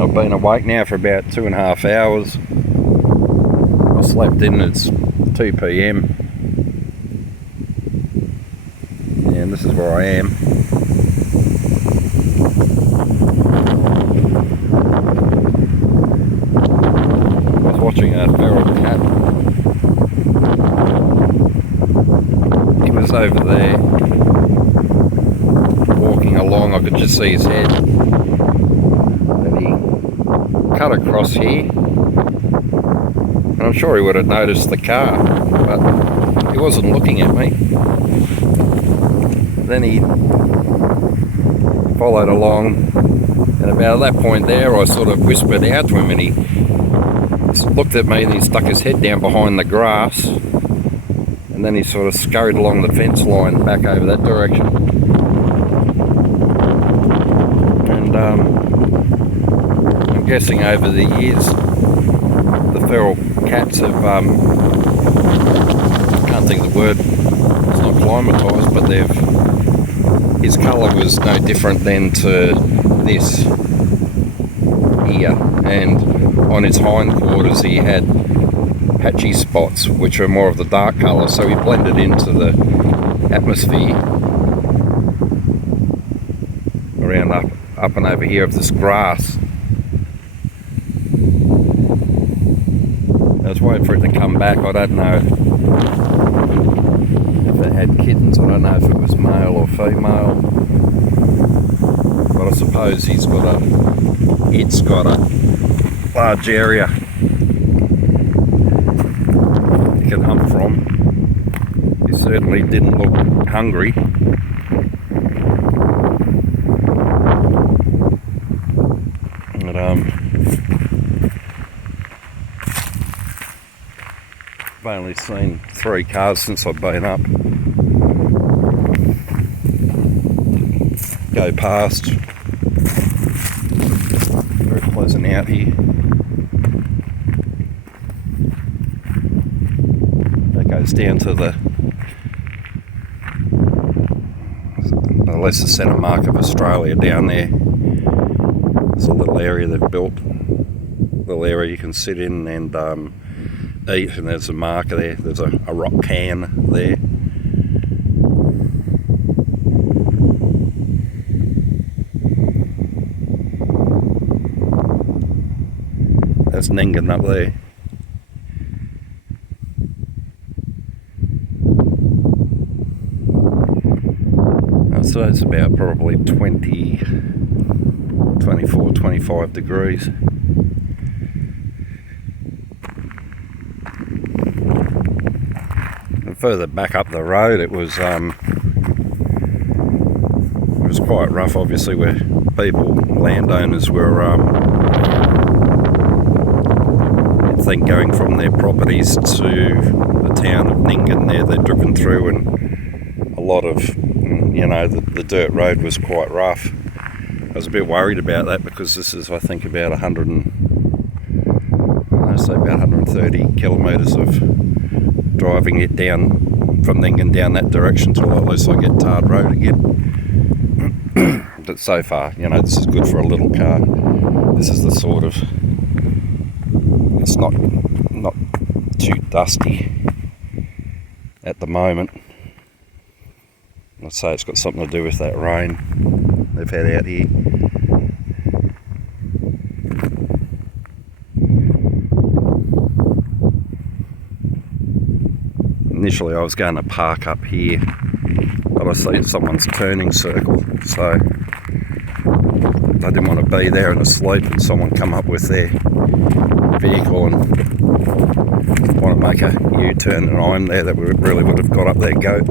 I've been awake now for about 2.5 hours. I slept in, it's 2 p.m. and this is where I am. I was watching a feral cat. He was over there walking along. I could just see his head. And he cut across here. And I'm sure he would have noticed the car, but he wasn't looking at me. Then he followed along, and about that point there I sort of whispered out to him, and he looked at me and he stuck his head down behind the grass, and then he sort of scurried along the fence line back over that direction. And I'm guessing over the years the feral cats have, I can't think of the word, it's not acclimatised, but his colour was no different than to this here, and on his hindquarters he had patchy spots which were more of the dark colour, so he blended into the atmosphere around up and over here of this grass. I was waiting for it to come back. I don't know if it had kittens. I don't know if it was male or female, but I suppose it's got a large area you can hunt from. He certainly didn't look hungry. But I've only seen 3 cars since I've been up go past. Very pleasant out here. That goes down to the Lesser Centre Mark of Australia down there. It's a little area they've built, little area you can sit in and eat, and there's a marker there, there's a rock can there. That's Ningen up there. So it's about probably 24, 25 degrees. And further back up the road it was quite rough, obviously, where landowners were I think going from their properties to the town of Ningen there. They'd driven through, and a lot of, the dirt road was quite rough. I was a bit worried about that because this is, I think, about 130 kilometres of driving it down from Ningen down that direction till at least I get tarred road again. But so far, this is good for a little car. This is the sort of, it's not too dusty at the moment. I'd say it's got something to do with that rain they've had out here. Initially I was going to park up here, but I see someone's turning circle, so I didn't want to be there and asleep and someone come up with their vehicle and want to make a U-turn, and I'm there, that we really would have got up their goat.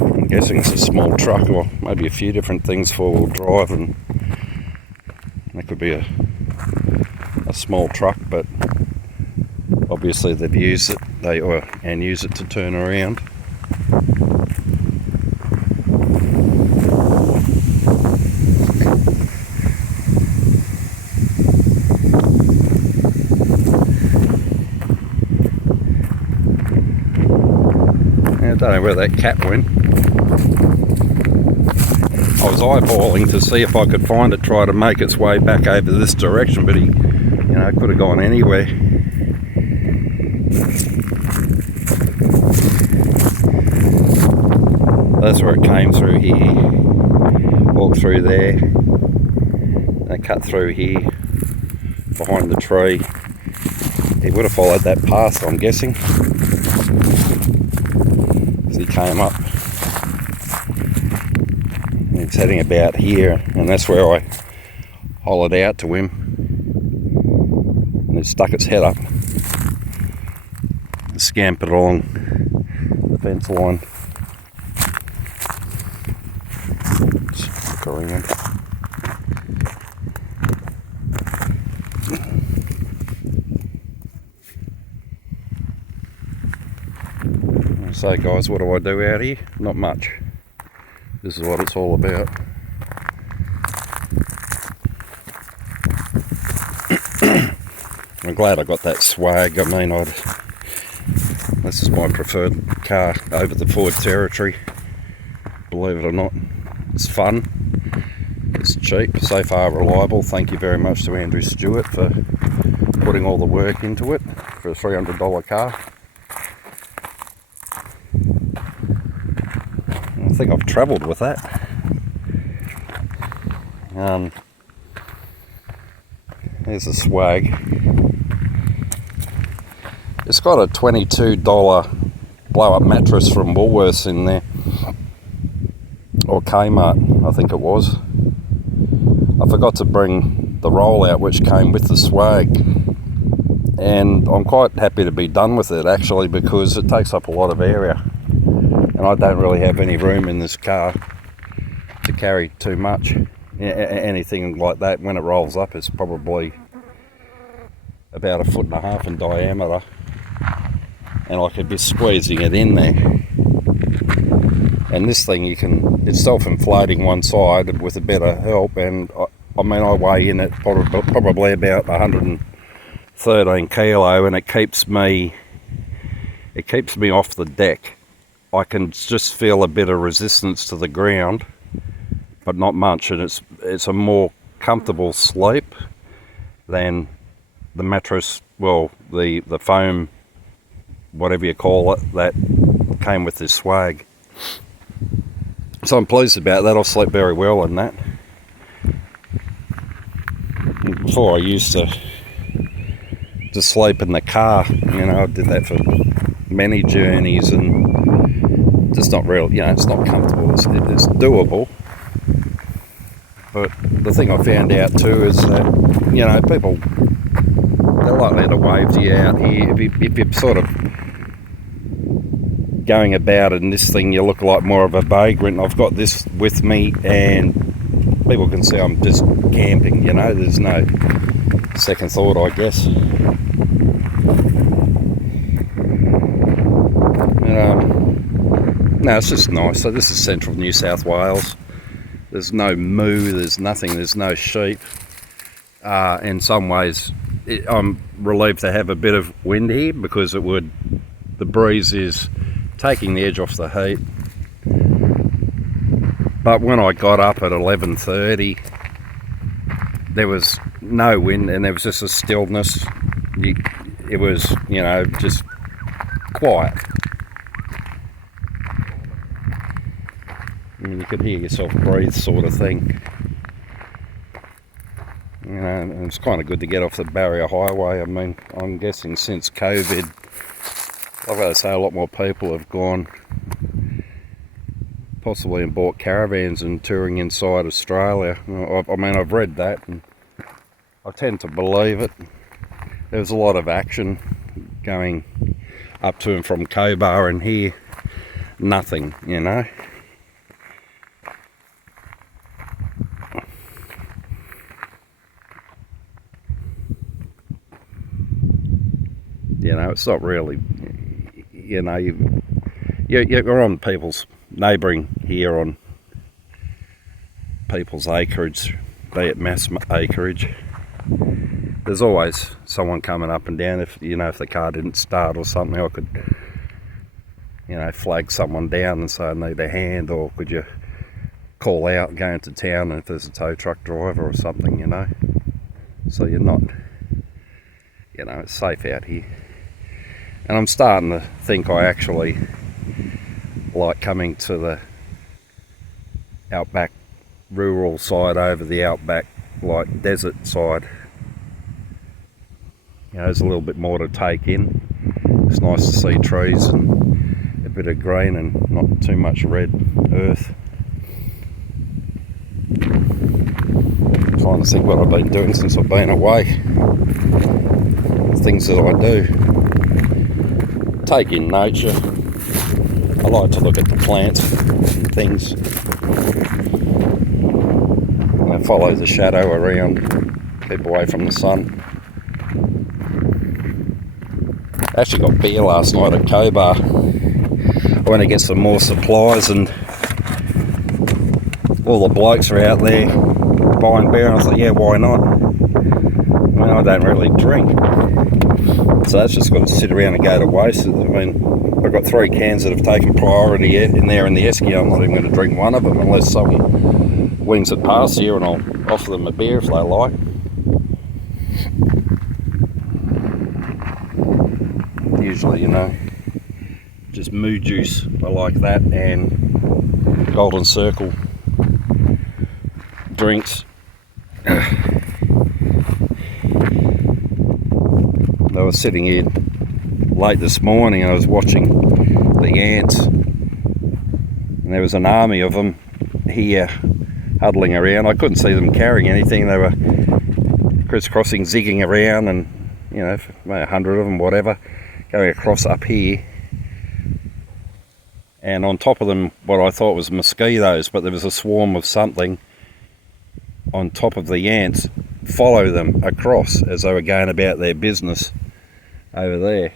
I'm guessing it's a small truck, or maybe a few different things, 4-wheel drive, and that could be a small truck, but obviously they've used it, and use it to turn around. I don't know where that cat went. I I was eyeballing to see if I could find it, try to make its way back over this direction, but he, could have gone anywhere. That's where it came through here, walked through there, and cut through here, behind the tree. He would have followed that path, I'm guessing, as he came up. He's heading about here, and that's where I hollered out to him, and it stuck its head up, and scampered along the fence line. Let's look around. So guys, what do I do out here? Not much. This is what it's all about. I'm glad I got that swag. I mean, this is my preferred car over the Ford Territory. Believe it or not, it's fun. It's cheap, so far reliable. Thank you very much to Andrew Stewart for putting all the work into it for a $300 car. I think I've travelled with that. There's a swag. It's got a $22 blow-up mattress from Woolworths in there, or Kmart, I think it was. I forgot to bring the roll out which came with the swag, and I'm quite happy to be done with it actually, because it takes up a lot of area. And I don't really have any room in this car to carry too much. Anything like that, when it rolls up, it's probably about 1.5 feet in diameter, and I could be squeezing it in there. And this thing, it's self-inflating one side with a bit of help, and I weigh in at probably about 113 kilo, and it keeps me off the deck. I can just feel a bit of resistance to the ground, but not much, and it's a more comfortable sleep than the mattress, well, the foam, whatever you call it, that came with this swag. So I'm pleased about that. I sleep very well in that. Before I used to sleep in the car, I did that for many journeys, and it's not real, it's not comfortable, it's doable. But the thing I found out too is that, people, they're likely to wave to you out here. If you're sort of going about in this thing, you look like more of a vagrant. I've got this with me, and people can see I'm just camping, there's no second thought, I guess. No, it's just nice. So this is central New South Wales. There's no moo, there's nothing, there's no sheep. In some ways, I'm relieved to have a bit of wind here, because the breeze is taking the edge off the heat. But when I got up at 11:30, there was no wind, and there was just a stillness. It was, just quiet. And you could hear yourself breathe, sort of thing. And it's kind of good to get off the barrier highway. I mean, I'm guessing since COVID, I've got to say a lot more people have gone possibly and bought caravans and touring inside Australia. I've read that, and I tend to believe it. There's a lot of action going up to and from Cobar, and here, nothing, It's not really, you're on people's neighbouring here on people's acreage, be it mass acreage. There's always someone coming up and down. If the car didn't start or something, I could, flag someone down and say I need a hand, or could you call out going to town if there's a tow truck driver or something, you know. So you're not, you know, it's safe out here. And I'm starting to think I actually like coming to the outback rural side over the outback like desert side. You know, there's a little bit more to take in. It's nice to see trees and a bit of green and not too much red earth. I'm trying to think what I've been doing since I've been away. Things that I do. Take in nature. I like to look at the plants and things. I follow the shadow around, keep away from the sun. I actually got beer last night at Cobar. I went to get some more supplies and all the blokes are out there buying beer, and I was like, yeah, why not? I mean, I don't really drink, so that's just got to sit around and go to waste. I mean, I've got 3 cans that have taken priority in there in the esky. I'm not even going to drink one of them unless someone wings it past here, and I'll offer them a beer if they like. Usually, you know, just Moo Juice, I like that, and Golden Circle drinks. I was sitting here late this morning and I was watching the ants, and there was an army of them here huddling around. I couldn't see them carrying anything. They were crisscrossing, zigging around, and you know, 100 of them, whatever, going across up here. And on top of them, what I thought was mosquitoes, but there was a swarm of something on top of the ants, follow them across as they were going about their business over there.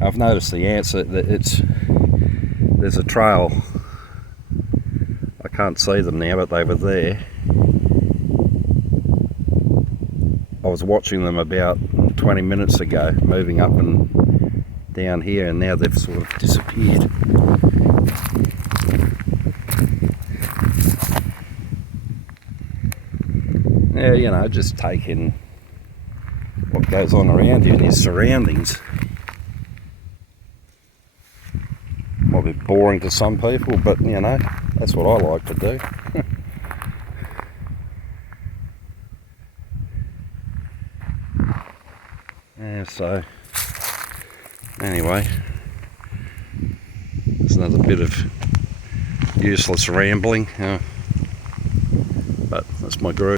I've noticed the ants, there's a trail. I can't see them now, but they were there. I was watching them about 20 minutes ago, moving up and down here, and now they've sort of disappeared. Yeah, you know, just take in what goes on around you and your surroundings. Might be boring to some people, but you know, that's what I like to do. Yeah, so anyway, there's another bit of useless rambling, but that's my groove.